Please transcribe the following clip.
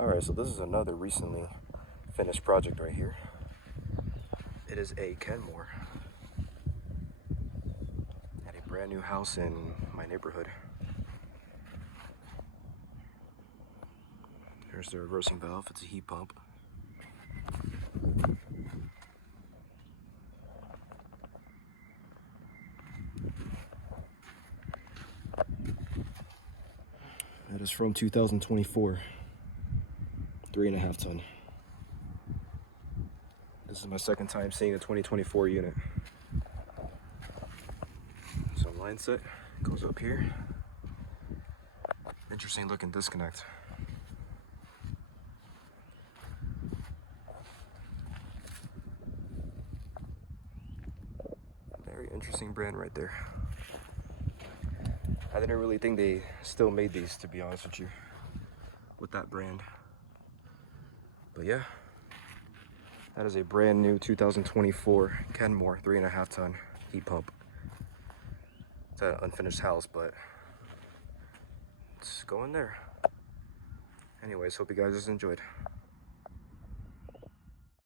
Alright, so this is another recently finished project right here. It is a Kenmore at a brand new house in my neighborhood. There's the reversing valve, it's a heat pump. It is from 2024, 3.5 ton. This is my second time seeing a 2024 unit. So line set goes up here. Interesting looking disconnect. Very interesting brand right there. I didn't really think they still made these, to be honest with you, with that brand. But yeah, that is a brand new 2024 Kenmore 3.5 ton heat pump. It's an unfinished house, but it's going there. Anyways, hope you guys just enjoyed.